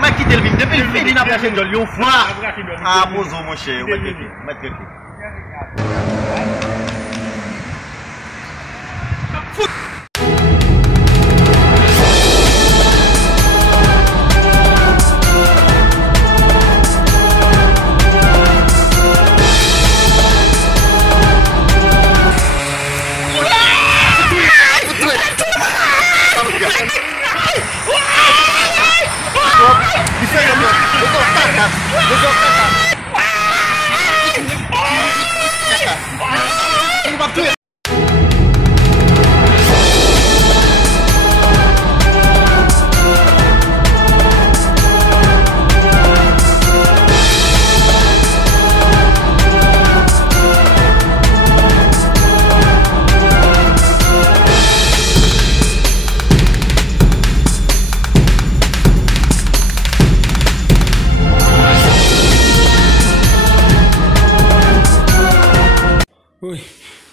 Mais quittez le film. Depuis le film, il a braqué de Lyon fois. Ah, Mozo, mon cher. Mettre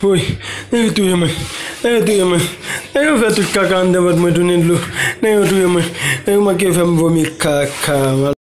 Oi, eu tu yaman. Eu vejo caca anda buat medunin lu. Eu tu yaman. Eu makin fam vomir caca.